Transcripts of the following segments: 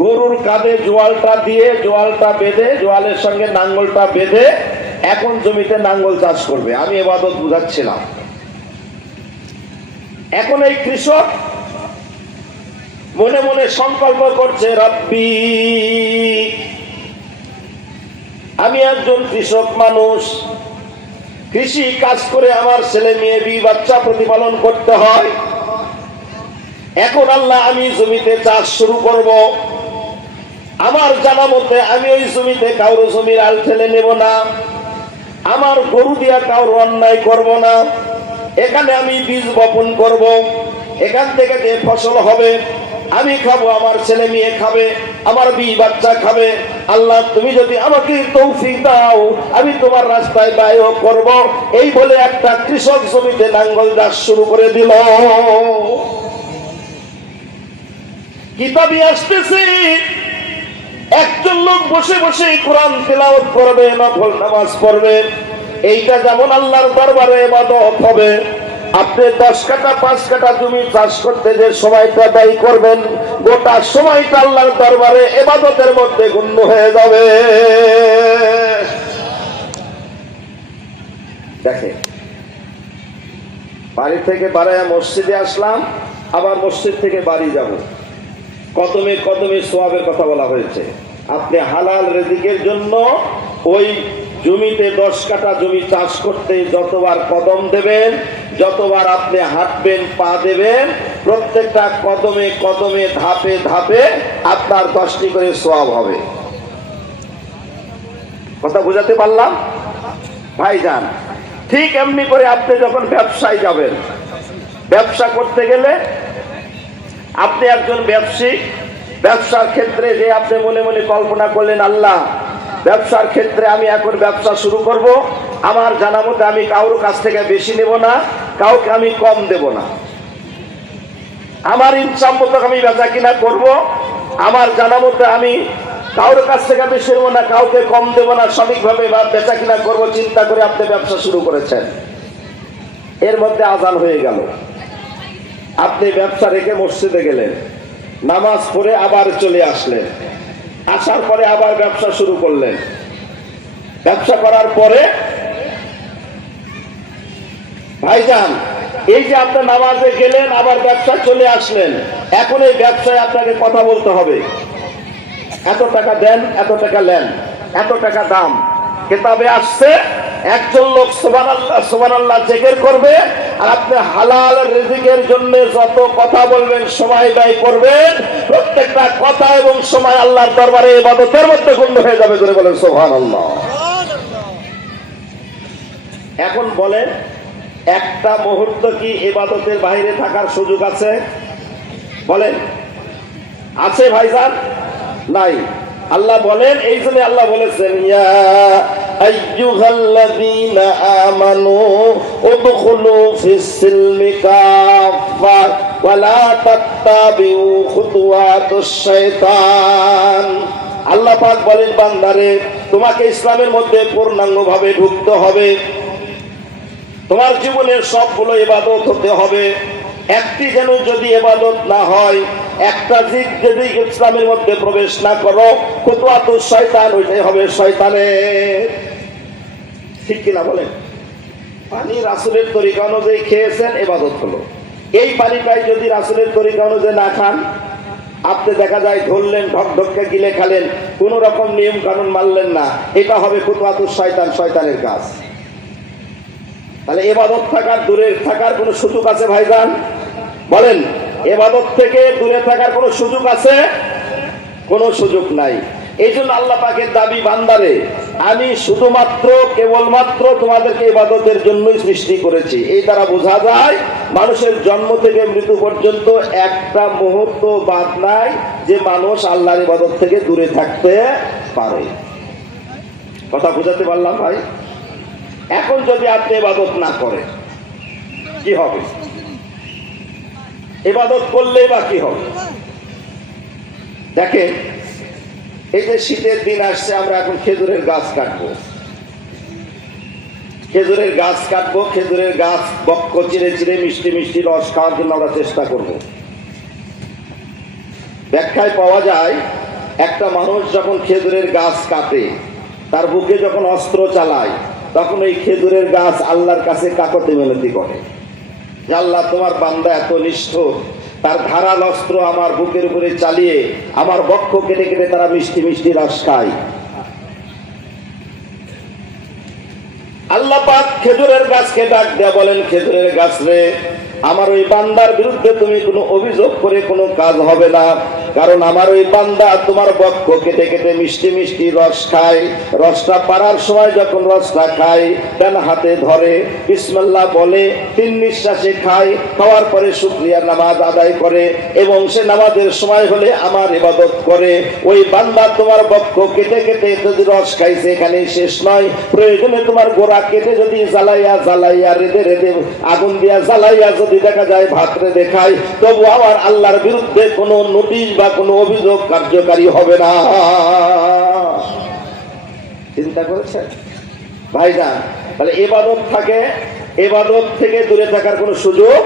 গরুর কাঁধে জোয়ালটা দিয়ে, জোয়ালটা বেঁধে, জোয়ালের সঙ্গে নাঙ্গলটা বেঁধে এখন জমিতে নাঙ্গল চাষ করবে। আমি ইবাদত বুঝাচ্ছিলাম। এখন এই কৃষক মনে মনে সংকল্প করছে, রব্বি, আমি একজন কৃষক মানুষ, কৃষি কাজ করে আমার ছেলে মেয়ে বাচ্চা প্রতিপালন করতে হয়। এখন আল্লাহ আমি জমিতে চাষ শুরু করব। আমার জানা মতে আমি ওই জমিতে কারো জমির আল ঠেলে নেব না, আমার গরু দিয়া কারো অন্যায় করব না। এখানে আমি বীজ বপন করব, এখান থেকে যে ফসল হবে আমি খাবো, আমার ছেলে মেয়ে খাবে, আমার বাচ্চা খাবে। আল্লাহ তুমি যদি আমাকে তৌফিক দাও আমি তোমার রাস্তায় ব্যয় করব। এই বলে একটা কৃষক জমিতে নাঙ্গল চাষ শুরু করে দিল। কিতাবে আসতেছে একজন লোক বসে বসে কোরআন তেলাওয়াত করবে, নফল নামাজ পড়বে। এইটা যেমন আল্লাহর দরবারে ইবাদত হবে। আপনি 10 কাঠা 5 কাঠা জমি চাষ করতে যে সময়টা ব্যয় করবেন, গোটা সময়টা আল্লাহর দরবারে ইবাদতের মধ্যে গণ্য হয়ে যাবে। দেখেন, বাড়ি থেকে বাড়ায় মসজিদে আসলাম, আবার মসজিদ থেকে বাড়ি যাব, কদমে কদমে সওয়াবের কথা বলা হয়েছে। আপনি হালাল রিজিকের জন্য ওই জমিতে 10 কাঠা জমি চাষ করতে যতবার কদম দেবেন, যতবার আপনি হাঁটবেন, পা দেবেন, প্রত্যেকটা কদমে কদমে ধাপে ধাপে আপনার 10টি করে সওয়াব হবে। কথা বুঝাতে পারলাম ভাইজান? ঠিক এমনি করে আপনি যখন ব্যবসায় যাবেন, ব্যবসা করতে গেলে আপনি একজন ব্যবসায়িক, ব্যবসার ক্ষেত্রে যে আপনি মনে মনে কল্পনা করলেন, আল্লাহ ব্যবসার ক্ষেত্রে আমি এখন ব্যবসা শুরু করব, আমার জানা মতে আমি কারোর কাছ থেকে বেশি নেব না, কাউকে আমি কম দেব না, আমার ইচ্ছা মতো আমি বেচা কিনা করব, আমার জানা মতে আমি কারোর কাছ থেকে বেশি নেব না, কাউকে কম দেব না, সঠিকভাবে বেচা কিনা করবো চিন্তা করে আপনি ব্যবসা শুরু করেছেন। এর মধ্যে আজান হয়ে গেল, আপনি ব্যবসা রেখে মসজিদে গেলেন, নামাজ পড়ে আবার চলে আসলেন, আসার পরে আবার ব্যবসা শুরু করলেন। ব্যবসা করার পরে ভাইজান, এই যে আপনি নামাজে গেলেন, আবার ব্যবসা চলে আসলেন, এখন এই ব্যবসায় আপনাকে কথা বলতে হবে, এত টাকা দেন, এত টাকা নেন, এত টাকা দাম। কিতাবে আসছে একজন লোক সুবহানাল্লাহ সুবহানাল্লাহ জিকির করবে, আর আপনি হালাল রিজিকের জন্য যত কথা বলবেন, সময় ব্যয় করবেন, প্রত্যেকটা কথা এবং সময় আল্লাহর দরবারে ইবাদতের মধ্যে গণ্য হয়ে যাবে। করে বলেন সুবহানাল্লাহ। এখন বলেন, একটা মুহূর্ত কি ইবাদতের বাইরে থাকার সুযোগ আছে? বলেন, আছে ভাইজান? নাই। আল্লাহ বলেন, এই জন্য আল্লাহ বলেছেন, ইয়া আইয়ুহাল্লাযীনা আমানু উদখুলু ফিস-সিলমি কাফা ওয়া লা তাত্তাবিউ খুতুওয়াতুশ শাইতান। আল্লাহ পাক বলেন, বান্দারে তোমাকে ইসলামের মধ্যে পূর্ণাঙ্গভাবে ঢুকতে হবে, তোমার জীবনের সবগুলো ইবাদত হতে হবে। একটি যেন যদি ইবাদত না হয়, একটা দিক যদি ইসলামের মধ্যে প্রবেশ না করো, খুতুওয়াতুশ শয়তান, ওইটাই হবে শয়তানের। ঠিক কিনা বলেন? পানি রাসূলের তরিকা অনুযায়ী খেয়েছেন, ইবাদত হলো। এই পানিটাই যদি রাসূলের তরিকা অনুযায়ী না খান, আপনি দেখা যায় ধরলেন, ঢকঢকে গিলে খালেন, কোন রকম নিয়ম কানুন মানলেন না, এটা হবে খুতুওয়াতুশ শয়তান, শয়তানের কাজ। তাহলে ইবাদত থাকার দূরে থাকার কোন সুযোগ আছে ভাইজান? বলেন, ইবাদত থেকে দূরে থাকার কোন সুযোগ আছে? কোন সুযোগ নাই। এই জন্য আল্লাহ পাকের দাবি, বান্দারে আমি শুধুমাত্র কেবলমাত্র তোমাদেরকে ইবাদতের জন্যই সৃষ্টি করেছি। এই দ্বারা বোঝা যায় মানুষের জন্ম থেকে মৃত্যু পর্যন্ত একটা মুহূর্ত বাদ নাই যে মানুষ আল্লাহর ইবাদত থেকে দূরে থাকতে পারে। কথা বুঝাতে পারলাম ভাই? এখন যদি আপনি ইবাদত না করেন কি হবে? ইবাদত করলেই বা কি হবে? দেখেন, এই যে শীতের দিন আসছে, আমরা এখন খেজুরের গাছ কাটবো, খেজুরের গাছ কাটবো, খেজুরের গাছ বক্ষ চিরে চিরে মিষ্টি মিষ্টি রস খাওয়ার জন্য আমরা চেষ্টা করব। ব্যাখ্যায় পাওয়া যায় একটা মানুষ যখন খেজুরের গাছ কাটে, তার বুকে যখন অস্ত্র চালায়, তখন এই খেজুরের গাছ আল্লাহর কাছে কাকতি মিনতি করে যে আল্লাহ, তোমার বান্দা এত নিষ্ঠুর, তার ধারাল অস্ত্র আমার বুকের উপরে চালিয়ে আমার বক্ষ কেটে কেটে তারা মিষ্টি মিষ্টি রস খায়। আল্লাহ পাক খেজুরের গাছকে ডাক দেয়া বলেন, খেজুরের গাছ রে, আমার ওই বান্দার বিরুদ্ধে তুমি কোনো অভিযোগ করে কোনো কাজ হবে না, কারণ আমার ওই বান্দা তোমার বক্ষ কেটে কেটে মিষ্টি মিষ্টি রস খায়। রসটা পাড়ার সময় যখন রসটা খায়, ডান হাতে ধরে বিসমিল্লাহ বলে 3 নিঃশ্বাসে খায়, খাওয়ার পরে শুকরিয়া নামাজ আদায় করে এবং সে নামাজের সময় হলে আমার ইবাদত করে। ওই বান্দা তোমার বক্ষ কেটে কেটে যদি রস খাইছে এখানেই শেষ নয়, প্রয়োজনে তোমার গোড়া কেটে যদি জ্বালাইয়া জ্বালাইয়া রেঁধে রেঁধে আগুন দিয়া জ্বালাইয়া যদি দেখা যায় ভাত রেঁধে খায়, তবু আমার আল্লাহর বিরুদ্ধে কোনো নোটিশ বা কোনো অভিযোগ কার্যকারী হবে না। চিন্তা করেছেন ভাইজান? তাহলে ইবাদত থাকে, ইবাদত থেকে দূরে থাকার কোনো সুযোগ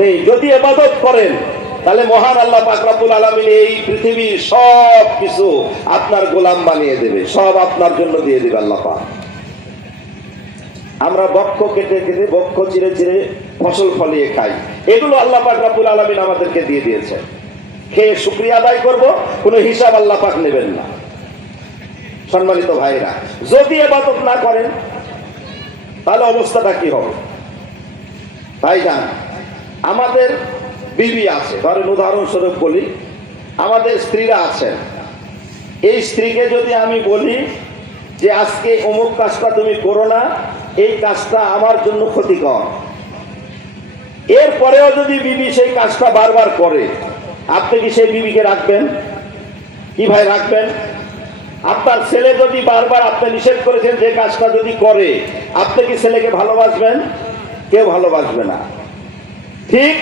নেই। যদি ইবাদত করেন তাহলে মহান আল্লাহ পাক রব্বুল আলামিন এই পৃথিবীর সব কিছু আপনার গোলাম বানিয়ে দেবে, সব আপনার জন্য দিয়ে দেবে আল্লাহ পাক। আমরা বক্ষ কেটে কেটে বক্ষ চিরে চিরে ফসল ফলিয়ে খাই, এগুলো আল্লাহ পাক রব্বুল আলামিন আমাদেরকে দিয়ে দিয়েছে। খেয়ে শুকরিয়া আদায় করব, কোনো হিসাব আল্লাহ পাক নেবেন না। সম্মানিত ভাইরা, যদি ইবাদত না করেন তাহলে অবস্থাটা কি হবে? ভাইজান, আমাদের বিবি আছে, ধরেন উদাহরণস্বরূপ বলি, আমাদের স্ত্রীরা আছেন। এই স্ত্রীকে যদি আমি বলি যে আজকে অমুক কাজটা তুমি করো না, এই কাজটা আমার জন্য ক্ষতিকর, এরপরেও যদি বিবি সেই কাজটা বারবার করে, আপনি কি সেই বিবিকে রাখবেন? কি ভাই রাখবেন? আপনার ছেলে যদি বারবার আপনি নিষেধ করেছেন যে কাজটা যদি করে, আপনি কি ছেলেকে ভালোবাসবেন? কেউ ভালোবাসবে না। ঠিক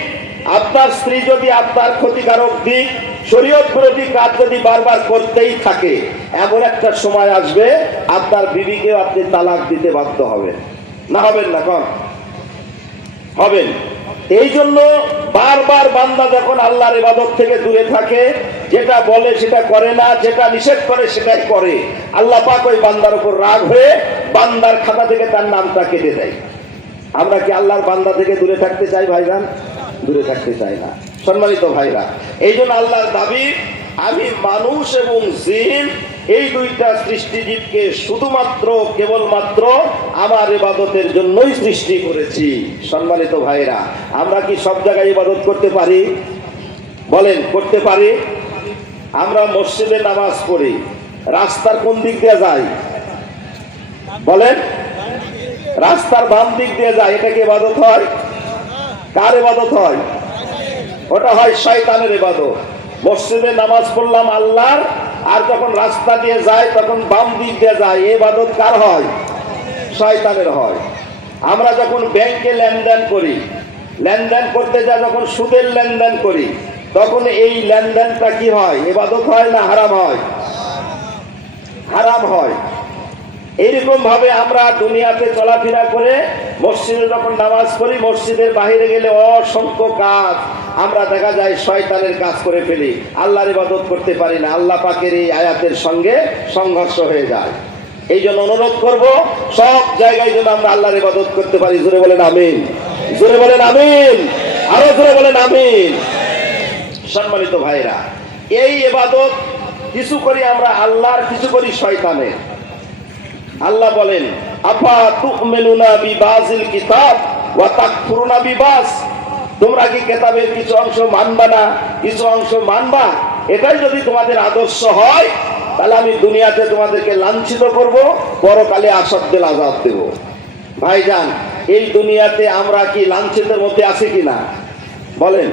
আপনার স্ত্রী যদি আপনার ক্ষতিকারক দিক, শরীয়ত বিরোধী কাজ যদি বারবার করতেই থাকে, এমন একটা সময় আসবে আপনার বিবিকেও আপনি তালাক দিতে বাধ্য হবেন। না হবেন না? কন হবেন। এই জন্য বারবার বান্দা যখন আল্লাহর ইবাদত থেকে দূরে থাকে, যেটা বলে সেটা করে না, যেটা নিষেধ করে সেটাই করে, আল্লাহ পাক ওই বান্দার উপর রাগ হয়ে বান্দার খাতা থেকে তার নামটা কেটে দেয়। আমরা কি আল্লাহর বান্দা থেকে দূরে থাকতে চাই ভাইজান? দূরে থাকতে চাই না। সম্মানিত ভাইরা, এই জন্য আল্লাহর দাবি, আমি মানুষ এবং জিন এই দুইটা সৃষ্টিজীবকে শুধুমাত্র কেবলমাত্র আমার ইবাদতের জন্যই সৃষ্টি করেছি। সম্মানিত ভাইরা, আমরা কি সব জায়গায় ইবাদত করতে পারি? বলেন, করতে পারি? আমরা মসজিদে নামাজ পড়ি, রাস্তার কোন দিক দিয়ে যাই? বলেন, রাস্তার বাম দিক দিয়ে যায়, এটা কি ইবাদত হয়? কার ইবাদত হয়? ওটা হয় শয়তানের ইবাদত। মসজিদে নামাজ পড়লাম আল্লাহর, আর যখন রাস্তা দিয়ে যায় তখন বাম দিক দিয়ে যায়, এই ইবাদত কার হয়? শয়তানের হয়। আমরা যখন ব্যাংকে লেনদেন করি, লেনদেন করতে যা যখন সুদের লেনদেন করি, তখন এই লেনদেনটা কি হয়? ইবাদত হয় না হারাম হয়? হারাম হয়। এইরকম ভাবে আমরা দুনিয়াতে চলাফেরা করে মসজিদে যখন নামাজ পড়ি, মসজিদের বাহিরে গেলে অসংখ্য কাজ আমরা দেখা যায় শয়তানের কাজ করে ফেলি, আল্লাহর ইবাদত করতে পারি না। আল্লাহ পাকের এই আয়াতের সঙ্গে সংঘর্ষ হয়ে যায়। এই জন্য অনুরোধ করব, সব জায়গায় যেন আমরা আল্লাহর ইবাদত করতে পারি। জোরে বলেন আমিন, জোরে বলেন আমিন, আরো জোরে বলেন আমিন। সম্মানিত ভাইরা, এই ইবাদত কিছু করি আমরা আল্লাহর, কিছু করি শয়তানের। আল্লাহ বলেন, আফা তুমিনুনা বিবাযিল কিতাব ওয়া তাকফুরুনা বিবাস, তোমরা কি কিতাবের কিছু অংশ মানবা না, কিছু অংশ মানবা? এটাই যদি তোমাদের আদর্শ হয়, তাহলে আমি দুনিয়াতে তোমাদেরকে লাঞ্ছিত করব, পরকালে আসাদ্দেল আযাব দেব। ভাইজান, এই দুনিয়াতে আমরা কি লাঞ্ছিতের মধ্যে আছি কিনা? বলেন।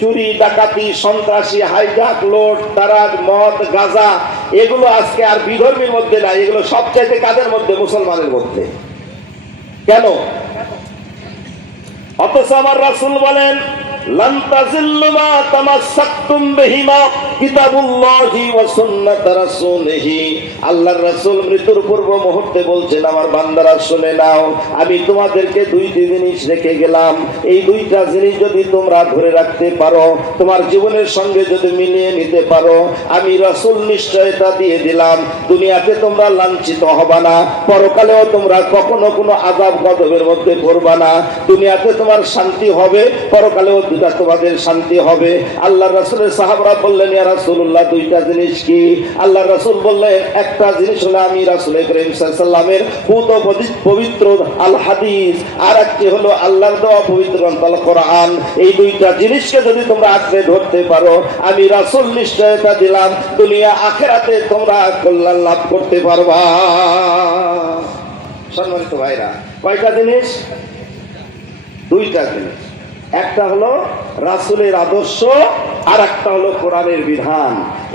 চুরি, ডাকাতি, সন্ত্রাসী, হাইজাক, লোড, তারাক, মদ, গাঁজা, এগুলো আজকে আর বিধর্মীর মধ্যে নাই, এগুলো সবচাইতে কাদের মধ্যে? মুসলমানের মধ্যে। কেন? অথচ আমার রাসূল বলেন, লান তাযিল্লু মা তামাসসাকতুম বিহিমা কিতাবুল্লাহি ওয়া সুন্নাত রাসূলিহি। আল্লাহর রাসূল মৃত্যুর পূর্ব মুহূর্তে বলছেন, আমার বান্দারা শুনে নাও, আমি তোমাদেরকে দুইটি জিনিস রেখে গেলাম, এই দুইটা জিনিস যদি তোমরা ধরে রাখতে পারো, তোমার জীবনের সঙ্গে যদি মিলিয়ে নিতে পারো, আমি রাসূল নিশ্চয়তা দিয়ে দিলাম, দুনিয়াতে তোমরা লাঞ্ছিত হবা না, পরকালেও তোমরা কখনো কোনো আযাব গজবের মধ্যে পড়বা না। দুনিয়াতে তোমার শান্তি হবে, পরকালেও দুটা তোমাদের শান্তি হবে। আল্লাহর রাসূলের সাহাবারা বললেন, ইয়া রাসূলুল্লাহ, দুইটা জিনিস কি? আল্লাহর রাসূল বললেন, একটা জিনিস হলো আমি রাসূল করিম সাল্লাল্লাহু আলাইহি সাল্লামের পবিত্র আল হাদিস, আর একটি হলো আল্লাহর দেওয়া পবিত্র গ্রন্থ আল কোরআন। এই দুইটা জিনিসকে যদি তোমরা আঁকড়ে ধরতে পারো, আমি রাসূল নিশ্চয়তা দিলাম, দুনিয়া আখিরাতে তোমরা কল্যাণ লাভ করতে পারবা। সম্মানিত ভাইরা, কয়টা জিনিস? দুইটা জিনিস। একটা হলো রাসূলের আদর্শ, আর একটা হলো কোরআনের বিধান।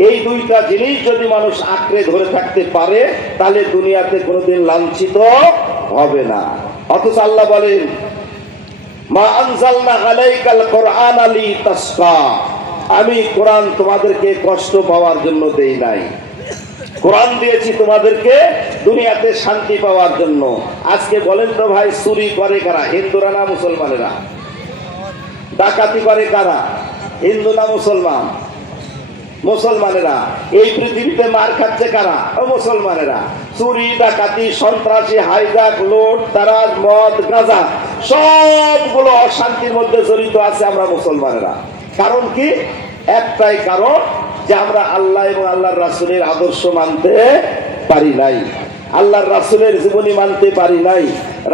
এই দুইটা জিনিস যদি মানুষ আঁকড়ে ধরে থাকতে পারে, তাহলে দুনিয়াতে কোনোদিন লাঞ্ছিত হবে না। অথচ আল্লাহ বলেন, মা আনজালনা আলাইকাল কোরআন লিতাশকা, আমি কোরআন তোমাদেরকে কষ্ট পাওয়ার জন্য দেই নাই, কোরআন দিয়েছি তোমাদেরকে দুনিয়াতে শান্তি পাওয়ার জন্য। আজকে বলেন তো ভাই, চুরি করে কারা? হিন্দুরা না মুসলমানেরা? ডাকাতি করে কারা? হিন্দু না মুসলমান? মুসলমানেরা। এই পৃথিবীতে মার খাচ্ছে কারা? মুসলমানেরা। চুরি, ডাকাতি, সন্ত্রাসী, হাইজাক, লুট, তারাজ, মদ, গাঁজা, সবগুলো অশান্তির মধ্যে জড়িত আছে আমরা মুসলমানেরা। কারণ কি? একটাই কারণ, যে আমরা আল্লাহ এবং আল্লাহর রাসূলের আদর্শ মানতে পারি নাই, আল্লাহর রাসূলের জীবনী মানতে পারি নাই,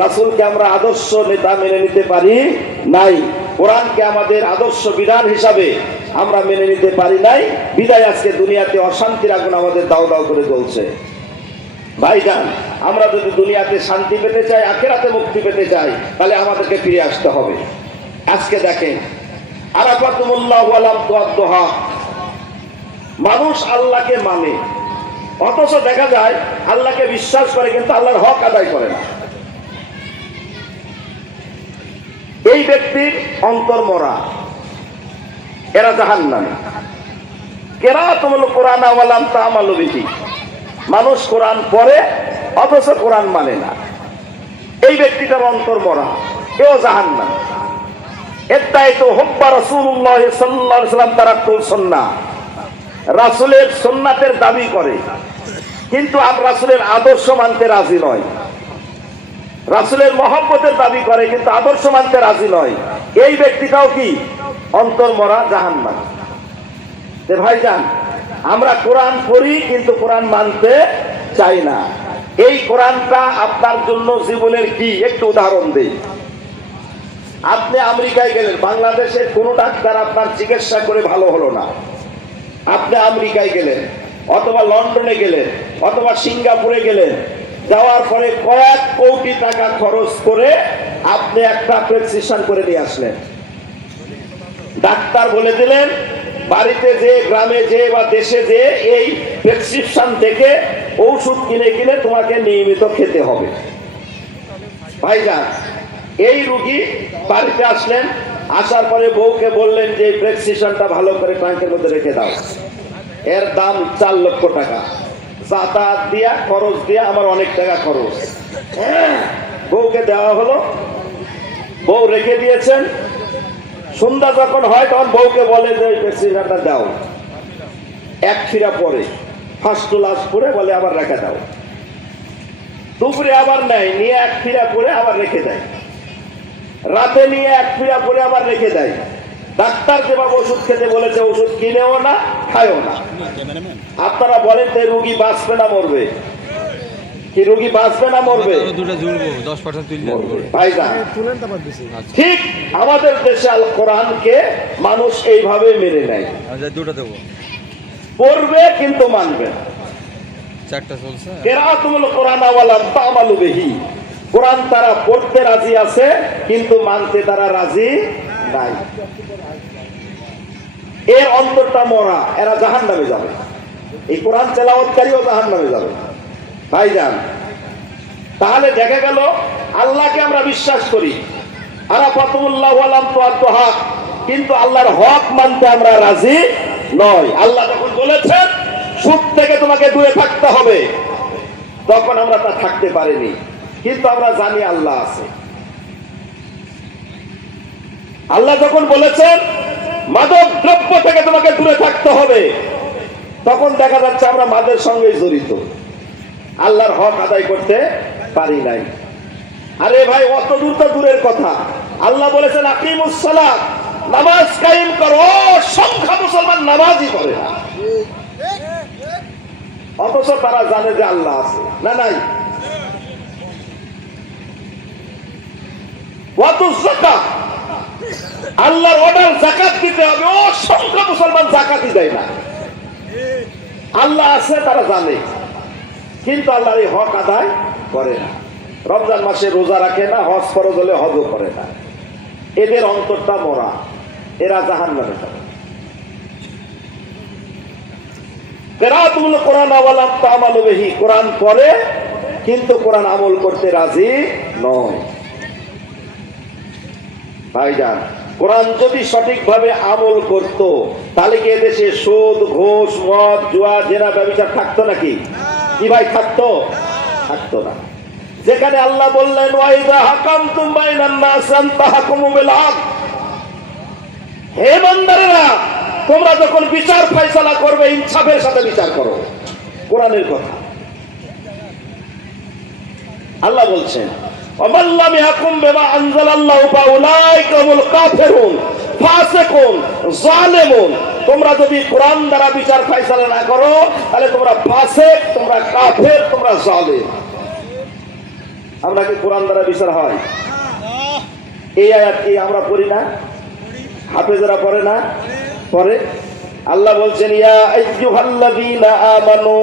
রাসূলকে আমরা আদর্শ নেতা মেনে নিতে পারি নাই, কোরআনকে আমাদের আদর্শ বিধান হিসাবে আমরা মেনে নিতে পারি নাই। বিদায় আজকে দুনিয়াতে অশান্তির আগুন আমাদের দাও দাও করে জ্বলছে। ভাইজান, আমরা যদি দুনিয়াতে শান্তি পেতে চাই, আখিরাতে মুক্তি পেতে চাই, তাহলে আমাদেরকে ফিরে আসতে হবে। আজকে দেখেন, আরাফাতুমুল্লাহ ওয়া লাম তুআদ্দুহা, মানুষ আল্লাহকে মানে, অথচ দেখা যায় আল্লাহকে বিশ্বাস করে কিন্তু আল্লাহর হক আদায় করে না। এই ব্যক্তির অন্তর মরা, এরা জাহান্নামী। কিরাতুল কুরআন ওয়া লাম তা'মালু বিহি, মানুষ কোরআন পড়ে অথচ কোরআন মানে না, এই ব্যক্তিটার অন্তর মরা, এও জাহান্নামী। এটাই তো হুব্বা রাসূলুল্লাহ সাল্লাল্লাহু আলাইহি ওয়াসাল্লাম তারাকুল সুন্নাহ, রাসূলের সুন্নাতের দাবি করে কিন্তু রাসূলের আদর্শ মানতে রাজি নয়, রাসূলের মহব্বতের দাবি করে কিন্তু আদর্শ মানতে রাজি নয়। এই ব্যক্তিটাও কি? অন্তর মরা, জাহান্নামী। যে ভাইজান, আমরা কোরআন পড়ি কিন্তু কোরআন মানতে চাই না। এই কোরআনটা আপনার জন্য জীবনের কি? একটু উদাহরণ দেই। আপনি আমেরিকায় গেলেন, বাংলাদেশের কোন ডাক্তার আপনার চিকিৎসা করে ভালো হলো না, আপনি আমেরিকায় গেলেন, অথবা লন্ডনে গেলেন, অথবা সিঙ্গাপুরে গেলেন, যাওয়ার পরে কয়েক কোটি টাকা খরচ করে আপনি একটা প্রেসক্রিপশন করে নিয়ে আসলেন। ডাক্তার বলে দিলেন, বাড়িতে যে, গ্রামে যে, বা দেশে যে, এই প্রেসক্রিপশন দেখে ঔষধ কিনে কিনে তোমাকে নিয়মিত খেতে হবে। ভাইজান, এই রোগী বাড়িতে আসলেন, আসার পরে বউকে বললেন যে এই প্রেসক্রিপশনটা ভালো করে ট্রাঙ্কের মধ্যে রেখে দাও, এর দাম 4 লক্ষ টাকা, যাতায়াত দিয়া, খরচ দিয়া আমার অনেক টাকা খরচ। বউকে দেওয়া হলো, বউ রেখে দিয়েছেন। সন্ধ্যা যখন হয় তখন বউকে বলে যে ওই প্রেসক্রিপশনটা দাও। এক ফিরা পরে, ফার্স্ট ক্লাস পরে বলে আবার রেখে দাও। দুপুরে আবার নেয়, নিয়ে এক ফিরা পরে আবার রেখে দেয়। রাতে নিয়ে এক ফিরা পরে আবার রেখে দেয়। ডাক্তার যেভাবে ওষুধ খেতে বলেছে ওষুধ কিনেও না, খায়ও না। আপনারা বলেন তো রোগী বাঁচবে না মরবে? কি রোগী বাঁচবে না মরবে? ঠিক আমাদের দেশে আল কোরআনকে মানুষ এইভাবে মেনে নেয়, পড়বে কিন্তু মানবে। কিরাতুল কুরআন ওয়া লাম তা'মালু বিহি, কোরআন তারা পড়তে রাজি আছে কিন্তু মানতে তারা রাজি নাই। এর অন্তরটা মরা, এরা জাহান্নামে যাবে। এই কোরআন তেলাওয়াতকারীও জাহান্নামে যাবে। ভাইজান, তাহলে দেখা গেল আল্লাহকে আমরা বিশ্বাস করি, আরাফাতুল্লাহ ওয়া লাম তুআদ্দুহা, কিন্তু আল্লাহর হক মানতে আমরা রাজি নয়। আল্লাহ যখন বলেছেন সুদ থেকে তোমাকে দূরে থাকতে হবে, তখন আমরা তা থাকতে পারিনি, কিন্তু আমরা জানি আল্লাহ আছে। আল্লাহ যখন বলেছেন মাদক দ্রব্য থেকে তোমাকে দূরে থাকতে হবে, তখন দেখা যাচ্ছে আমরা মাদের সঙ্গে জড়িত, আল্লাহর হক আদায় করতে পারি নাই। আরে ভাই, অত দূর তো দূরের কথা, আল্লাহ বলেছেন আকিমুস সালাত, নামাজ কায়েম করো। সংখ্যা মুসলমান নামাজই পড়ে না, অথচ তারা জানে যে আল্লাহ আছে না নাই। ওয়াতুজ যাকাত, আল্লাহর অর্ডার যাকাত দিতে হবে, ও সংখ্যা মুসলমান যাকাতই দেয় না। আল্লাহ আছে তারা জানে, কিন্তু আল্লাহর এই হক আদায় করে না। রমজান মাসে রোজা রাখে না, হজ ফরজ হলে হজও করে না। এদের অন্তরটা মরা, এরা জাহান্নামে যাবে। কিরাতুল কোরআন ওয়ালাম তা'মালু বিহি, কোরআন পড়ে কিন্তু কোরআন আমল করতে রাজি নয়। ভাইজান, কোরআন যদি সঠিকভাবে আমল করত, তাহলে কি এদেশে সুদ, ঘুষ, মদ, জুয়া, জেনা, ব্যভিচার থাকতো নাকি? কি ভাই থাকতো? থাকতো না। যেখানে আল্লাহ বললেন ওয়াইদা হাকামতুম বাইনান নাস আন তাহকুমু বিল হক, হে বান্দারেরা, তোমরা যখন বিচার ফয়সালা করবে ইনসাফের সাথে বিচার করো। কোরআনের কথা আল্লাহ বলছেন ওমান লাম ইয়াকুম বিমা আনজালাল্লাহু ফাউলাইকা হুমুল কাফিরুন ফাসিকুন জালিমুন। তোমরা যদি কোরআন দ্বারা বিচার ফয়সালা না করো, তাহলে তোমরা ফাসিক, তোমরা কাফের, তোমরা জালিম। আমরা কি কোরআন দ্বারা বিচার হয়? এই আয়াত কি আমরা পড়ি না? হাফেজরা পড়ে না? পড়ে। আল্লাহ বলছেন ইয়া আইয়ুহাল্লাযীনা আমানু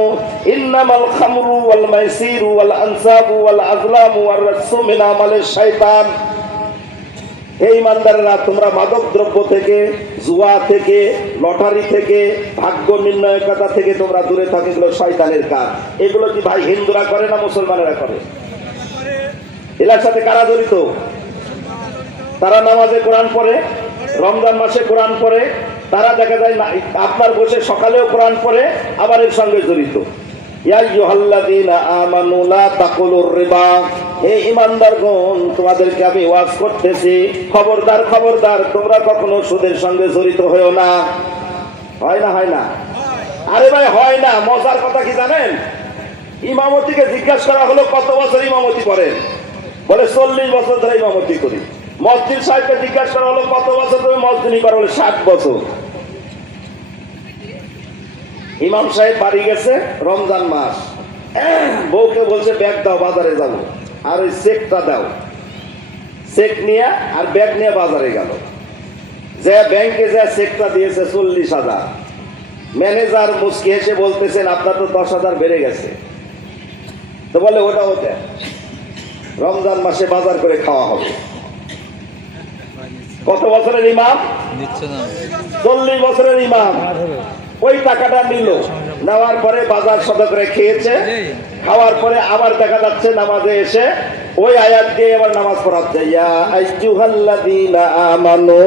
ইন্নামাল খামরু ওয়াল মাইসিরু ওয়াল আনসাবু ওয়াল আযলামু ওয়ার রাসসু মিন আমালিশ শাইতান। হে ঈমানদারেরা, তোমরা মাদক দ্রব্য থেকে, জুয়া থেকে, লটারি থেকে, ভাগ্য নির্ণয়কতা থেকে তোমরা দূরে থাকো, এগুলো শয়তানের কাজ। এগুলো কি ভাই হিন্দুরা করে না মুসলমানেরা করে? এর সাথে কারা জড়িত? তারা নামাজে কোরআন পড়ে, রমজান মাসে কোরআন পড়ে, তারা দেখা যায় আপনার বসে সকালেও কোরআন পড়ে, আবার এর সঙ্গে জড়িত। ইয়া আইয়ুহাল্লাযীনা আমানু লা তাকুলুর রিবা, হে ঈমানদারগণ, তোমাদেরকে আমি ওয়াজ করতেছি, খবরদার খবরদার, তোমরা কখনো সুদের সঙ্গে জড়িত হয়ো না। হয় না? হয় না? আরে ভাই হয় না। মজার কথা কি জানেন? ইমামতিকে জিজ্ঞাসা করা হলো কত বছর ইমামতি করেন? বলে 40 বছর ধরে ইমামতি করি। মসজিদ সাহেবকে জিজ্ঞাসা করা হলো কত বছর তুমি মসজিদ করা? বলে 60 বছর। ইমাম সাহেব বাড়ি গেছে, রমজান মাস, বউকে বলছে ব্যাগ দাও, বাজারে যাবো, আর ওই চেকটা দাও। চেক নিয়ে আর ব্যাগ নিয়ে বাজারে গেল, যে ব্যাংকে যে চেকটা দিয়েছে 40,000। ম্যানেজার মুস্কি হেসে বলতেছেন আপনার তো 10,000 বেড়ে গেছে। তো বলে ওটা ওটা রমজান মাসে বাজার করে খাওয়া হবে। কত বছরের ইমাম? 40 বছরের ইমাম। ওই টাকাটা নিল, নেওয়ার পরে বাজার সদা করে খেয়েছে, খাওয়ার পরে আবার দেখা যাচ্ছে নামাজে এসে ওই আয়াত দিয়ে এবার নামাজ পড়াচ্ছে, ইয়া আইয়ুহাল্লাযীনা আমানু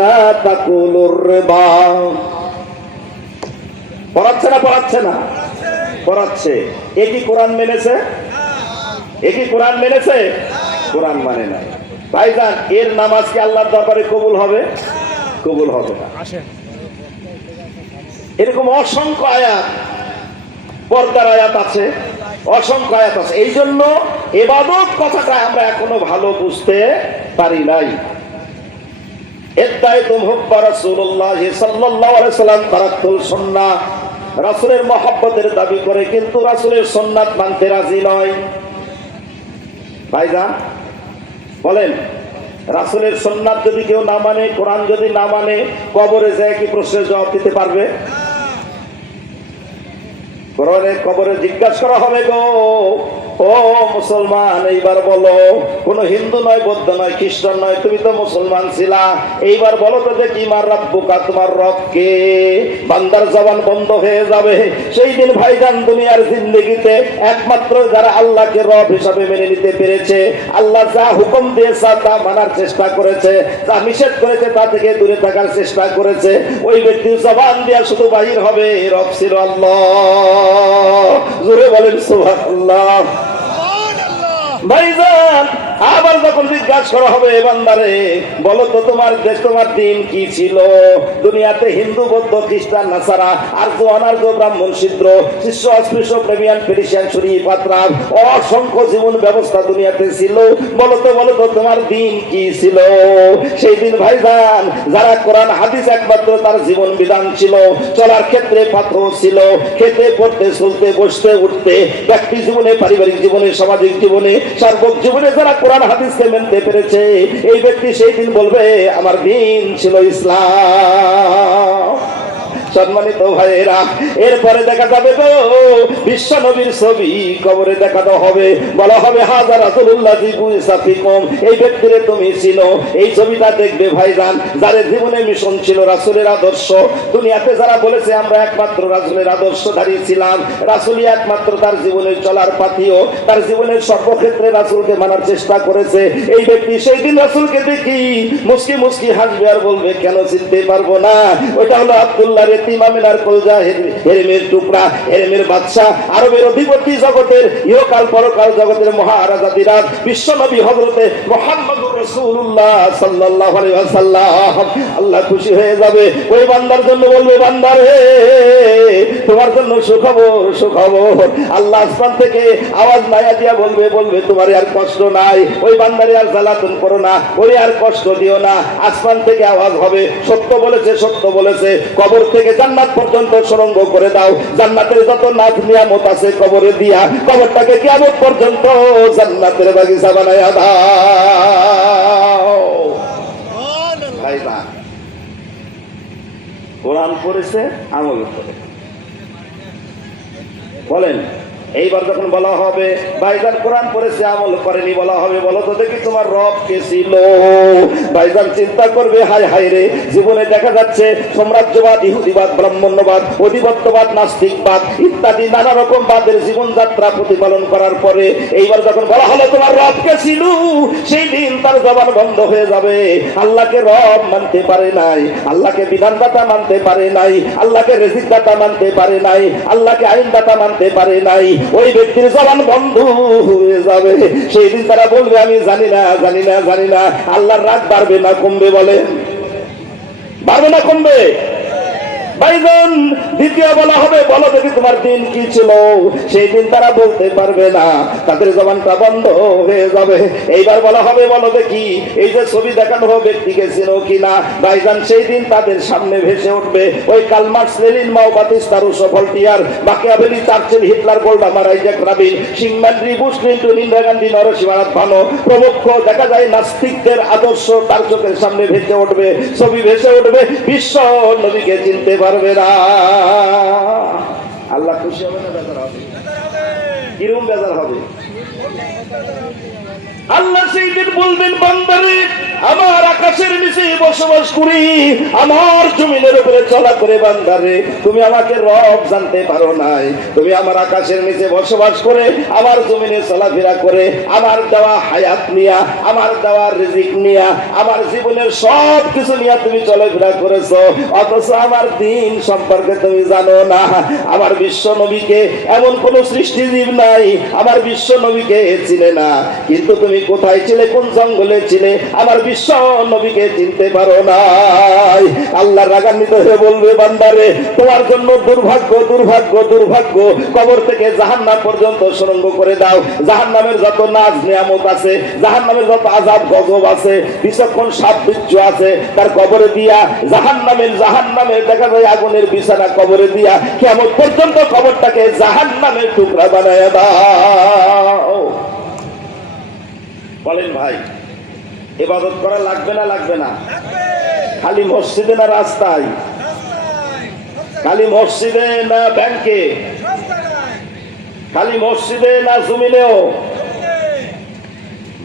লা তাকুলুর রিবা। পড়াচ্ছে না? পড়াচ্ছে না? পড়াচ্ছে। এ কি কোরআন মেনেছে? এ কি কোরআন মেনেছে? কোরআন মানে নাই। ভাইজান, এর নামাজ কি আল্লাহর দরবারে কবুল হবে? কবুল হবে না। এরকম অসংখ্য আয়াত, পর্দার আয়াত আছে, অসংখ্য আয়াত আছে। এই জন্য ইবাদত কথাটা আমরা এখনো ভালো বুঝতে পারি নাই। ইদ্দাইতুম হুব্বা রাসূলুল্লাহ সাল্লাল্লাহু আলাইহি ওয়াসাল্লাম তারাক্তুল সুন্নাহ, রাসূলের মহব্বতের দাবি করে কিন্তু রাসূলের সুন্নাত মানতে রাজি নয়। ভাইজান বলেন, রাসূলের সুন্নাত যদি কেউ না মানে, কোরআন যদি না মানে, কবরে যায় কি প্রশ্নের জবাব দিতে পারবে? কবরে জিজ্ঞাসা করা হবে, গো ও মুসলমান, এইবার বলো, কোন হিন্দু নয়, বৌদ্ধ নয়, খ্রিস্টান নয়, তুমি তো মুসলমান ছিলা, এইবার বলো তো দেখি মার রাব্বুকা, তোমার রব কে? বান্দার জবান বন্ধ হয়ে যাবে। সেই দিন ভাইজান দুনিয়ার জিন্দেগিতে একমাত্র যারা আল্লাহকে রব হিসাবে মেনে নিতে পেরেছে, আল্লাহ যা হুকুম দিয়েছে তা মানার চেষ্টা করেছে, যা নিষেধ করেছে তা থেকে দূরে থাকার চেষ্টা করেছে, ওই ব্যক্তির জবান দিয়ে শুধু বাহির হবে রব ছিল আল্লাহ। জোরে বলেন সুবহানাল্লাহ। ভাইজান আবার যখন জিজ্ঞাসা করা হবে, বান্দারে বলো তো তোমার দেশ, তোমার দিন কি ছিল? দুনিয়াতে হিন্দু, বৌদ্ধ, খ্রিস্টান, নাসারা, আর্য, অনার্য, ব্রাহ্মণ, শূদ্র, শিষ্য, অস্পৃশ্য, প্লেবিয়ান, পেরিশিয়ান, শরী, পাত্রাব, অসংখ্য জীবন ব্যবস্থা দুনিয়াতে ছিল। বলো তো তোমার দিন কি ছিল? সেই দিন ভাইজান যারা কোরআন হাদিস একমাত্র তার জীবন বিধান ছিল, চলার ক্ষেত্রে পাথর ছিল, খেতে পড়তে চলতে বসতে উঠতে, ব্যক্তি জীবনে, পারিবারিক জীবনে, সামাজিক জীবনে, সার্বক জীবনে যারা কোরআন হাদিসকে মানতে পেরেছে, এই ব্যক্তি সেই দিন বলবে আমার দিন ছিল ইসলাম। সম্মানিত ভাইয়েরা, এরপরে দেখা যাবে গো বিশ্ব নবীর ছবি কবরে দেখানো হবে, বলা হবে হাজা রাসূলুল্লাহ জিবুসাফিকুম, এই ব্যক্তিরে তুমি চিনো। এই ছবিটা দেখবে ভাইজান, যাদের জীবনে মিশন ছিল রাসূলের আদর্শ, দুনিয়াতে যারা বলেছে আমরা একমাত্র রাসূলের আদর্শধারী ছিলাম, রাসূলই একমাত্র তার জীবনের চলার পাথিও, তার জীবনের সর্বক্ষেত্রে রাসূলকে মানার চেষ্টা করেছে, এই ব্যক্তি সেই দিন রাসূলকে দেখি মুস্কি মুস্কি হাসবে আর বলবে কেন চিনতে পারবো না, ওইটা হলো আব্দুল্লাহ ইমামিনার কলজা, হেরেমের টুকরা, হেরেমের বাদশাহ, আরবের অধিপতি, জগতের ইহকাল পরকাল জগতের মহারাজা দিরাজ বিশ্বনবী হযরতে মুহাম্মদুর রাসূলুল্লাহ সাল্লাল্লাহু আলাইহি ওয়াসাল্লাম। আল্লাহ খুশি হয়ে যাবে, ওই বান্দার জন্য বলবে বান্দারে তোমার জন্য সুখবর, সুখবর। আল্লাহ আসমান থেকে আওয়াজ নাইয়া দিয়া বলবে তোমার আর কষ্ট নাই, ওই বান্দারে আর জ্বালাতন করো না, ওই আর কষ্ট দিও না। আসমান থেকে আওয়াজ হবে সত্য বলেছে, সত্য বলেছে, কবর থেকে জান্নাত পর্যন্ত সুড়ঙ্গ করে দাও, জান্নাতের যত নাজ নিয়ামত আছে কবরে দিয়া কবরটাকে কিয়ামত পর্যন্ত জান্নাতের বাগিচা বানায়া দাও। ভাইবা কোরআন পড়েছে, আমল করে বলেন। এইবার যখন বলা হবে ভাইজান কোরআন পড়েছে আমল করেনি, বলা হবে বলো তো দেখি তোমার রব কে ছিল? ভাইজান চিন্তা করবে হায় হায় রে, জীবনে দেখা যাচ্ছে সাম্রাজ্যবাদ, ইহুদিবাদ, ব্রাহ্মণ্যবাদ, অধিপত্যবাদ, নাস্তিকবাদ ইত্যাদি নানা রকম বাদের জীবনযাত্রা প্রতিপালন করার পরে এইবার যখন বলা হলো তোমার রব কে ছিল, সেই দিন তার জবান বন্ধ হয়ে যাবে। আল্লাহকে রব মানতে পারে নাই, আল্লাহকে বিধানদাতা মানতে পারে নাই, আল্লাহকে রিজিকদাতা মানতে পারে নাই, আল্লাহকে আইনদাতা মানতে পারে নাই, ওই ব্যক্তির জবান বন্ধ হয়ে যাবে। সেই দিন তারা বলবে আমি জানি না, জানি না, জানি না। আল্লাহর রাগ বাড়বে না কমবে? বলেন বাড়বে না কমবে? ভাইজান দ্বিতীয় বলা হবে বলো দেখি তোমার দিন কি ছিল, সেই দিন তারা বলতে পারবে না, তাদের জবানটা বন্ধ হয়ে যাবে। এইবার বলা হবে বলো দেখি এই যে ছবি দেখানো হবে ব্যক্তিকে চিনো কিনা? ভাইজান সেই দিন তাদের সামনে ভেসে উঠবে ওই Karl Marx, Lenin, Mao, Batista, Rousseau, Voltaire, Machiavelli, Churchill, Hitler, Golda Meir, Isaac Rabin, Syngman, Bush, Clinton, Indira Gandhi, নরসিংহনাথ ভানো প্রমুখ। দেখা যায় নাস্তিকদের আদর্শ তার চোখের সামনে ভেসে উঠবে, ছবি ভেসে উঠবে, বিশ্ব নবীকে চিনতে পারবে না। আল্লাহ খুশি হবে না বেজার হবে? কিরকম বেজার হবে? আল্লাহ সেই দিন বলবেন বান্দারে আমার আকাশের নিচে বসবাস করি, আমার জমিনের উপরে চলা করে বান্দারে তুমি আমাকে রব জানতে পারো নাই, তুমি আমার আকাশের নিচে বসবাস করে আমার জমিনে চলাফেরা করে আমার দেওয়া হায়াত নিয়া, আমার দেওয়া রিজিক নিয়া, আমার জীবনের সব কিছু নিয়ে তুমি চলাফেরা করেছো, অথচ আমার দিন সম্পর্কে তুমি জানো না। আমার বিশ্ব নবীকে এমন কোন সৃষ্টিজীব নাই আমার বিশ্ব নবীকে চিনে না, কিন্তু তুমি কোথায় ছিলে, কোন জঙ্গলে ছিলে, আমার বিশ্ব নবীকে চিনতে পারো নাই। আল্লাহ রাগান্বিত হয়ে বলবে বান্দারে তোমার জন্য দুর্ভাগ্য, দুর্ভাগ্য, দুর্ভাগ্য, কবর থেকে জাহান্নাম পর্যন্ত সুড়ঙ্গ করে দাও, জাহান্নামের যত নাজ নিয়ামত আছে, জাহান্নামের যত আযাব গজব আছে, বিচক্ষণ সাপ বিচ্ছু আছে তার কবরে দিয়া, জাহান্নামের দেখা যায় আগুনের বিছানা কবরে দিয়া কিয়ামত পর্যন্ত কবরটাকে জাহান্নামের টুকরা বানায় দাও। বলেন ভাই ইবাদত করা লাগবে না লাগবে না? খালি মসজিদে না রাস্তায়? খালি মসজিদে না ব্যাংকে? খালি মসজিদে না জমিনেও?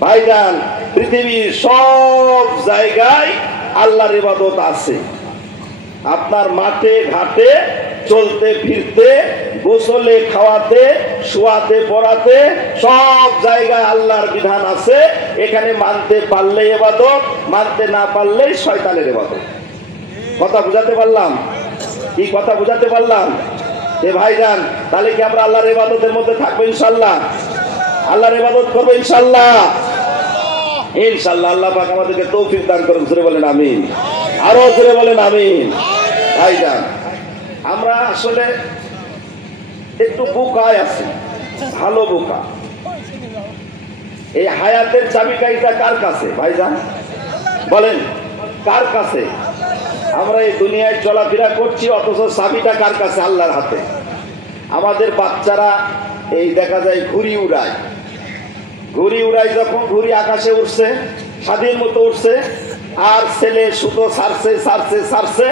ভাইজান, পৃথিবীর সব জায়গায় আল্লাহর ইবাদত আছে। আপনার মাঠে ঘাটে চলতে ফিরতে, গোসলে খাওয়াতে, শোয়াতে পড়াতে, সব জায়গায় আল্লাহর বিধান আছে। এখানে মানতে পারলে ইবাদত, মানতে না পারলেই শয়তানের ইবাদত। কথা বুঝাতে পারলাম? কি কথা বুঝাতে পারলাম? এ ভাইজান, তাহলে কি আমরা আল্লাহর ইবাদতের মধ্যে থাকবো ইনশাআল্লাহ? আল্লাহর ইবাদত করবো ইনশাআল্লাহ? ইনশাআল্লাহ। আল্লাহ পাক আমাদেরকে তৌফিক দান করুন। জোরে বলেন আমিন। আরো জোরে বলেন আমিন। ভাইজান, আমরা আসলে একটু বোকায় আছি, ভালো বোকা। এই হায়াতের চাবিকাঠিটা কার কাছে ভাইজান? বলেন, কার কাছে? আমরা এই দুনিয়ায় চলাফেরা করছি, অথচ চাবিটা কার কাছে? আল্লাহর হাতে। আমাদের বাচ্চারা এই দেখা যায় ঘুড়ি উড়ায়, ঘুড়ি উড়ায় যখন ঘুড়ি আকাশে উঠছে, স্বাধীন মতো উঠছে, আর ছেলে সুতো ছাড়ছে ছাড়ছে ছাড়ছে,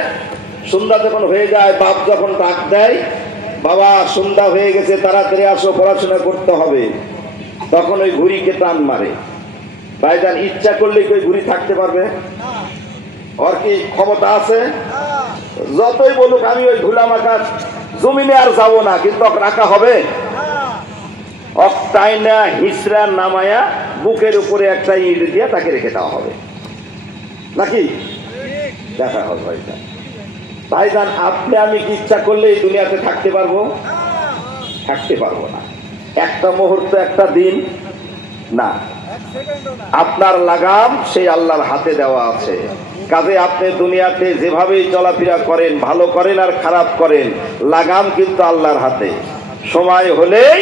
সন্ধ্যা যখন হয়ে যায়, বাপ যখন ডাক দেয়, বাবা সন্ধ্যা হয়ে গেছে, তাড়াতাড়ি আসো, পড়াশোনা করতে হবে, তখন ওই ঘুড়িকে টান মারে। ভাইজান, ইচ্ছা করলে কি ওই ঘুড়ি থাকতে পারবে? ওর কি ক্ষমতা আছে? যতই বলুক আমি ওই ধুলাম আকাশ জমিনে আর যাবো না, কিন্তু রাখা হবে? অক্টাইনা হিসরা নামায়া বুকের উপরে একটা ইট দিয়ে তাকে রেখে দেওয়া হবে নাকি? দেখা হবে। ভাইজান, ভাইজান, আপনি আমি কি ইচ্ছা করলে এই দুনিয়াতে থাকতে পারবো? থাকতে পারবো না। একটা মুহূর্ত, একটা দিন না। আপনার লাগাম সেই আল্লাহর হাতে দেওয়া আছে। কাজে আপনি দুনিয়াতে যেভাবেই চলাফেরা করেন, ভালো করেন আর খারাপ করেন, লাগাম কিন্তু আল্লাহর হাতে। সময় হলেই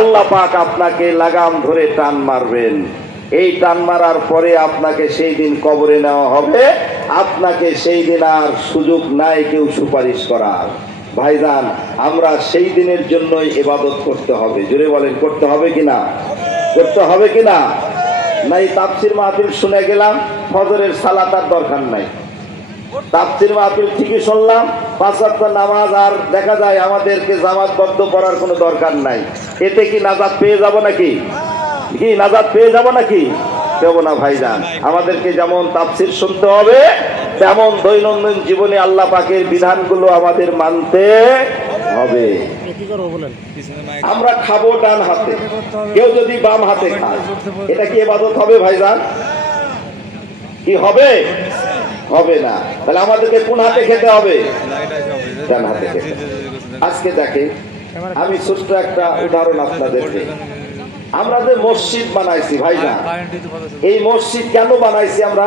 আল্লাহ পাক আপনাকে লাগাম ধরে টান মারবেন। এই টান মারার পরে আপনাকে সেই দিন কবরে নেওয়া হবে। আপনাকে সেই দিন আর সুযোগ নাই কেউ সুপারিশ করার। ভাইজান, আমরা সেই দিনের জন্যই ইবাদত করতে হবে। জোরে বলেন, করতে হবে কিনা? করতে হবে কিনা? নাই তাফসীর মাহফিল শুনে গেলাম, ফজরের সালাত আর দরকার নাই। তাফসীর মাহফিল ঠিকই শুনলাম, 5 ওয়াক্ত নামাজ আর দেখা যায় আমাদেরকে জামাতবদ্ধ পড়ার কোনো দরকার নাই। এতে কি নাজাত পেয়ে যাব নাকি? কি নাজাত পেয়ে যাব নাকি? পেব না। ভাইজান, আমাদেরকে যেমন তাফসীর শুনতে হবে, তেমন দৈনন্দিন জীবনে আল্লাহ পাকের বিধানগুলো আমাদের মানতে হবে। আমরা খাবো ডান হাতে, কেউ যদি বাম হাতে খায়, এটা কি ইবাদত হবে ভাইজান? কি হবে? হবে না। তাহলে আমাদেরকে কোন হাতে খেতে হবে? ডান হাতে খেতে। আজকে দেখে আমি ছোট্ট একটা উদাহরণ আপনাদেরকে। আমরা যে মসজিদ বানাইছি ভাইজান, এই মসজিদ কেন বানাইছি আমরা?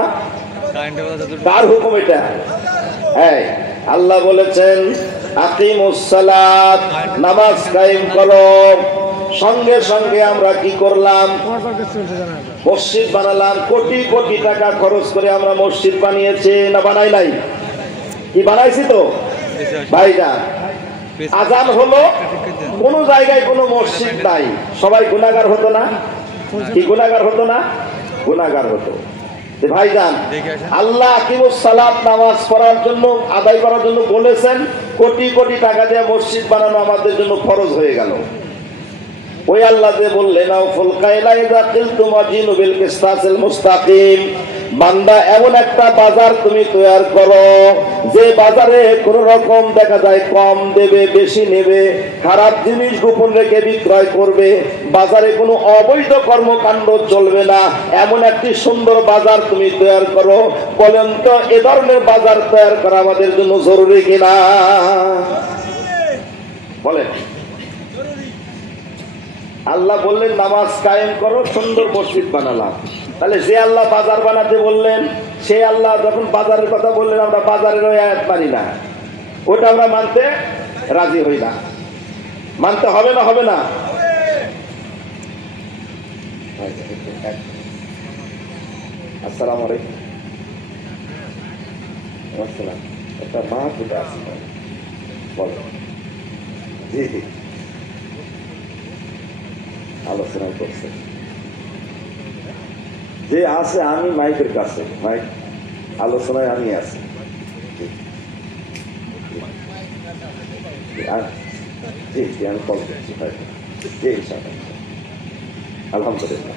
কার হুকুম এটা? হ্যাঁ, আল্লাহ বলেছেন আকিমুস সালাত, নামাজ কায়েম করো। সঙ্গে সঙ্গে আমরা কি করলাম? মসজিদ বানালাম। কোটি কোটি টাকা খরচ করে আমরা মসজিদ বানিয়েছি না বানাই নাই? কি বানাইছি তো ভাইজান। আজান হলো, কোন জায়গায় কোনো মসজিদ নাই, সবাই গুনাহগার হতো না? কি গুনাহগার হতো না? গুনাহগার হতো। ভাইজান, আল্লাহ আকিমুস সালাত, নামাজ পড়ার জন্য, আদায় করার জন্য বলেছেন, কোটি কোটি টাকা দিয়ে মসজিদ বানানো আমাদের জন্য ফরজ হয়ে গেল। ওই আল্লাহ যে বললেন আউফুল কায়লা ইযা কিলতুম ওয়াজিনু বিল কিসতাসিল মুস্তাকিম, বান্দা এমন একটা বাজার তুমি তৈরি করো যে বাজারে কোন রকম দেখা যায় কম দেবে, বেশি নেবে, খারাপ জিনিস গোপন রেখে বিক্রয় করবে, বাজারে কোনো অবৈধ কর্মকাণ্ড চলবে না, এমন একটি সুন্দর বাজার তুমি তৈরি করো। বলেন তো, এ ধরনের বাজার তৈরি করা আমাদের জন্য জরুরি কিনা? বলেন। আল্লাহ বললেন নামাজ কায়েম করো, সুন্দর মসজিদ বানালাম। তাহলে যে আল্লাহ বাজার বানাতে বললেন, সে আল্লাহ যখন বাজারের কথা বললেন, আমরা বাজারের ওই আয়াত মানি না, ওটা আমরা মানতে রাজি হই না। মানতে হবে না? হবে না? আসসালামু আলাইকুম। আসসালাম। একটা মা কোথা আছে? বলো। জি জি, আলোচনা করছে যে আছে, আমি মাইকের কাছে, মাইক আলোচনায় আমি আছি। জি জি, আমি কল করছি। আলহামদুলিল্লাহ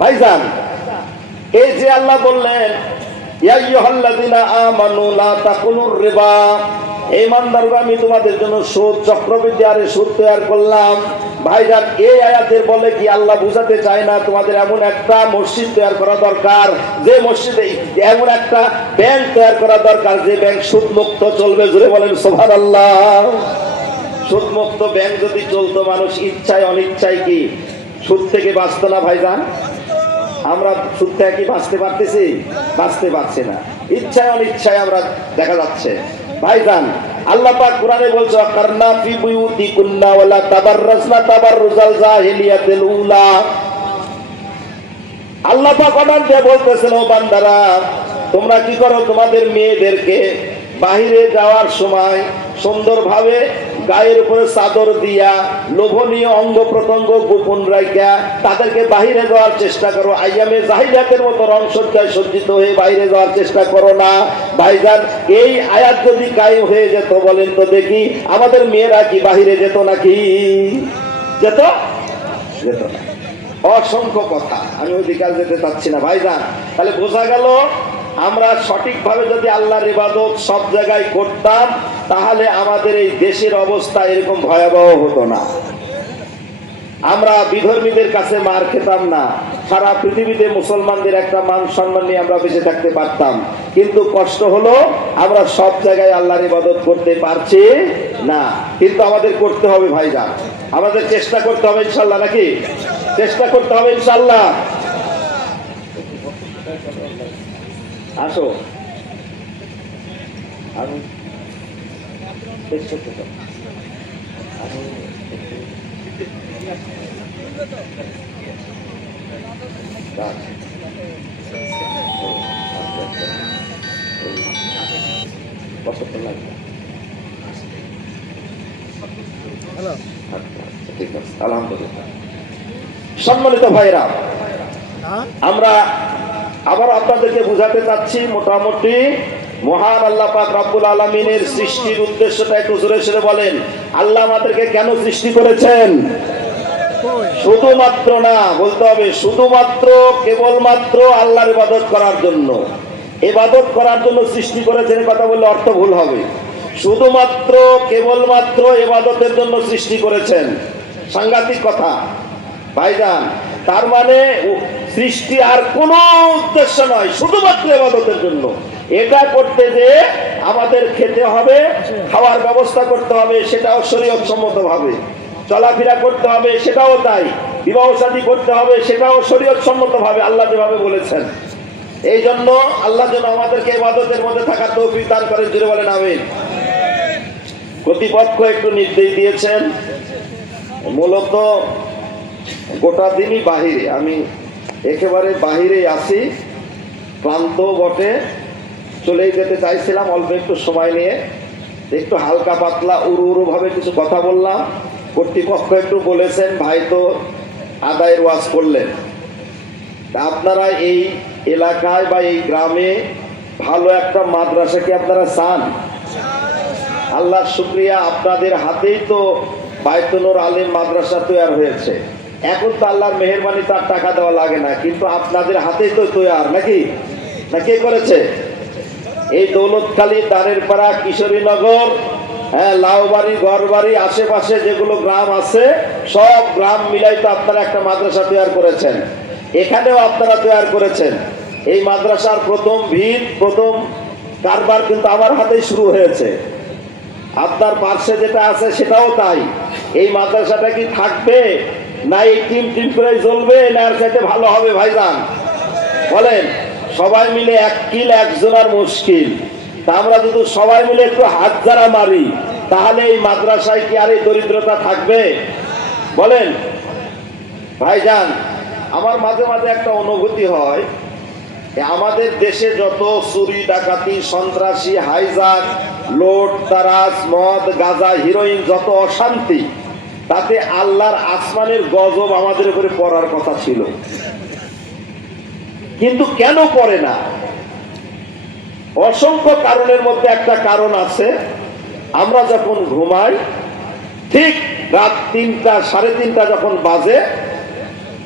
ভাইজান, এই যে আল্লাহ বললেন ইয়া আইয়ুহাল্লাযীনা আমানু লা তাকুলুর রিবা, ঈমানদাররা আমি তোমাদের জন্য সুদ চক্রবৃদ্ধি আরে সুদ তৈরি করলাম। ভাইজান, এই আয়াতের বলে কি আল্লাহ বুঝাতে চায় না তোমাদের এমন একটা মসজিদ তৈরি করা দরকার, যে মসজিদে এমন একটা ব্যাংক তৈরি করা দরকার যে ব্যাংক সুদ মুক্ত চলবে? জোরে বলেন সুবহানাল্লাহ। সুদ মুক্ত ব্যাংক যদি চলতো, মানুষ ইচ্ছায় অনিচ্ছায় কি সুদ থেকে বাঁচতো না ভাইজান? আমরা সুদ থেকে কি বাঁচতে পারতেছি? বাঁচতে পারছি না, ইচ্ছায় অনিচ্ছায় আমরা দেখা যাচ্ছে। ভাইজান, আল্লাহ পাক কোরআনে বলছে কারনা ফি বুয়ুতিকুন্না ওয়ালা তাবাররাজনা তাবাররুজাল জাহিলিয়াতিল উলা। আল্লাহ পাক অর্ডার দিয়ে বলতেছেন, ও বান্দারা তোমরা কি করো, তোমাদের মেয়েদেরকে বাহিরে যাওয়ার সময় সুন্দরভাবে গায়ের উপরে চাদর দিয়া লোভনীয় অঙ্গ প্রত্যঙ্গ গোপন রাখা তাদেরকে বাহিরে যাওয়ার চেষ্টা করো। আইয়ামে জাহিলিয়াতের মতো রং সজ্জায় সজ্জিত হয়ে বাইরে যাওয়ার চেষ্টা করো না। ভাইজান, এই আয়াত যদি কায়েম হয়ে যেত, বলেন তো দেখি আমাদের মেয়েরা কি বাহিরে যেত নাকি? যেত? যেত না। অসংখ্য কথা, আমি ওই দিকে যেতে চাচ্ছি না ভাইজান। তাহলে বোঝা গেল আমরা সঠিকভাবে যদি আল্লাহর ইবাদত সব জায়গায় করতাম, তাহলে আমাদের এই দেশের অবস্থা এরকম ভয়াবহ হতো না। আমরা বিধর্মীদের কাছে মার খেতাম না, সারা পৃথিবীতে মুসলমানদের একটা মান সম্মান নিয়ে আমরা বেঁচে থাকতে পারতাম। কিন্তু কষ্ট হলো আমরা সব জায়গায় আল্লাহর ইবাদত করতে পারছি না। কিন্তু আমাদের করতে হবে ভাইজান, আমাদের চেষ্টা করতে হবে ইনশাল্লাহ, নাকি? চেষ্টা করতে হবে ইনশাল্লাহ। আসো আমি আলহামদুলিল্লাহ। সম্মানিত ভাইরা, আমরা আবার আপনাদেরকে বুঝাতে চাচ্ছি, মোটামুটি মহান আল্লাহ পাক রব্বুল আলামিনের সৃষ্টির উদ্দেশ্যটা একটু জোরে সরে বলেন। আল্লাহ আমাদেরকে কেন সৃষ্টি করেছেন? শুধুমাত্র না, বলতে হবে শুধুমাত্র, কেবলমাত্র আল্লাহর ইবাদত করার জন্য। ইবাদত করার জন্য সৃষ্টি করেছেন কথা বললে অর্থ ভুল হবে। শুধুমাত্র কেবলমাত্র ইবাদতের জন্য সৃষ্টি করেছেন, সাংঘাতিক কথা ভাইজান। তার মানে সৃষ্টি আর কোন উদ্দেশ্য নয়, শুধুমাত্র ইবাদতের জন্য। এটা করতে যে আমাদের খেতে হবে, খাওয়ার ব্যবস্থা করতে হবে, সেটাও শরীয়ত সম্মত ভাবে। চলাফেরা করতে হবে, সেটাও তাই। বিবাহ শাদী করতে হবে, সেটাও শরীয়ত সম্মত ভাবে আল্লাহ যেভাবে বলেছেন। এই জন্য আল্লাহ যেন আমাদেরকে ইবাদতের মধ্যে থাকার তৌফিক দান করেন, জোরে বলেন আমিন। কর্তৃপক্ষ একটু নির্দেশ দিয়েছেন, মূলত গোটা দিনই বাহিরে, আমি একেবারে বাহিরে আছি, ক্লান্ত বটে, চলেই যেতে চাইছিলাম অল্প একটু সময় নিয়ে, একটু হালকা পাতলা উড়ু ভাবে কিছু কথা বললাম। কর্তৃপক্ষ একটু বলেছেন, ভাই তো আদায়ের ওয়াজ করলেন, আপনারা এই এলাকায় বা এই গ্রামে ভালো একটা মাদ্রাসা কি আপনারা চান? আল্লাহর শুকরিয়া, আপনাদের হাতেই তো বায়তুল নূর আলিম মাদ্রাসা তৈরি হয়েছে। এখন তো আল্লাহর মেহেরবানি, তার টাকা দেওয়া লাগে না, কিন্তু আপনাদের হাতেই তো তৈরি, নাকি? না কে করেছে? এই দৌলতখালী, দাঁড়েরপাড়া, কিশোরীনগর, লাউবাড়ি, গড়বাড়ি, আশেপাশে যেগুলো গ্রাম আছে, সব গ্রাম মিলাই তো আপনারা একটা মাদ্রাসা তৈরি করেছেন। এখানেও আপনারা তৈরি করেছেন। এই মাদ্রাসার প্রথম ভিত, প্রথম কারবার কিন্তু আমার হাতেই শুরু হয়েছে। আপনার পার্শ্বে যেটা আছে সেটাও তাই। এই মাদ্রাসাটা কি থাকবে, না এই টিম করে জ্বলবে, না এর চাইতে ভালো হবে ভাইজান? বলেন। সবাই মিলে এক কিল একজনের মুশকিল। তা আমরা যদি সবাই মিলে একটু হাত ঝাড়া মারি, তাহলে এই মাদ্রাসায় কি আর এই দরিদ্রতা থাকবে? বলেন ভাইজান। আমার মাঝে মাঝে একটা অনুভূতি হয়, আমাদের দেশে যত চুরি ডাকাতি, সন্ত্রাসী, হাইজাক, লোট তারাজ, মদ গাঁজা, হিরোইন, যত অশান্তি, তাতে আল্লাহর আসমানের গজব আমাদের উপরে পড়ার কথা ছিল, কিন্তু কেন পড়ে না? অসংখ্য কারণের মধ্যে একটা কারণ আছে, আমরা যখন ঘুমাই ঠিক রাত 3টা, 3:30 যখন বাজে,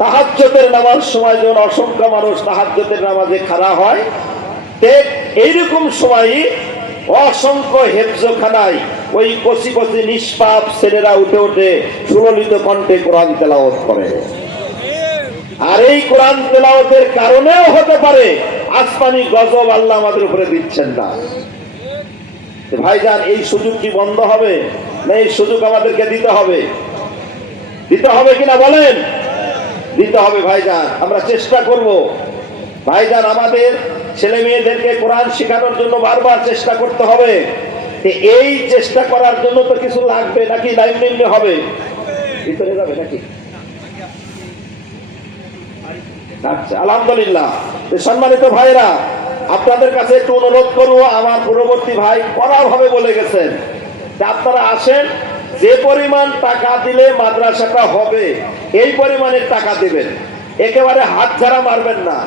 তাহাজ্জুদের নামাজ সময় যখন অসংখ্য মানুষ তাহাজ্জুদের নামাজে খাড়া হয়, ঠিক এইরকম সময়ই অসংখ্য হেফজখানায় ওই কচি কচি নিষ্পাপ ছেলেরা উঠে উঠে সুললিত কণ্ঠে কোরআন তেলাওয়াত করে। আর এই কোরআন তেলাওয়াতের কারণেও হতে পারে আসমানি গজব আল্লাহ আমাদের উপরে দিচ্ছেন না। ভাইজান, এই সুযোগ কি বন্ধ হবে? না এই সুযোগ আমাদেরকে দিতে হবে? দিতে হবে কিনা বলেন? দিতে হবে ভাইজান। আমরা চেষ্টা করব ভাইজান, আমাদের ছেলে মেয়েদেরকে কোরআন শেখানোর জন্য বারবার চেষ্টা করতে হবে। এই চেষ্টা করার জন্য তো কিছু লাগবে নাকি? লাইন নিম্নে হবে, ভিতরে যাবে নাকি? আচ্ছা, আলহামদুলিল্লাহ। সম্মানিত ভাইরা, আপনাদের কাছে একটু অনুরোধ করবো, আমার পূর্ববর্তী ভাই কড়াভাবে বলে গেছেন যে আপনারা আসেন, যে পরিমাণ টাকা দিলে মাদ্রাসাটা হবে এই পরিমাণের টাকা দিবেন, একেবারে হাত ঝাড়া মারবেন না।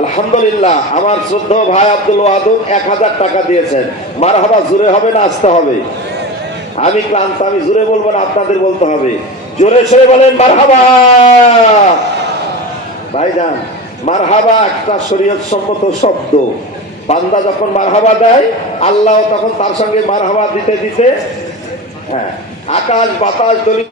আলহামদুলিল্লাহ, আমার শ্রদ্ধেয় ভাই আব্দুল ওয়াদুদ 1000 টাকা দিয়েছেন। মারহাবা জোরে হবে না আসতে হবে? আমি ক্লান্ত, আমি জোরে বলবো না, আপনাদের বলতে হবে। জোরে সরে বলেন মারহাবা। ভাইজান, মারহাবা একটা শরীয়ত সম্মত শব্দ। বান্দা যখন মারহাবা দেয়, আল্লাহ তখন তার সঙ্গে মারহাবা দিতে দিতে, হ্যাঁ, আকাশ বাতাস দলিত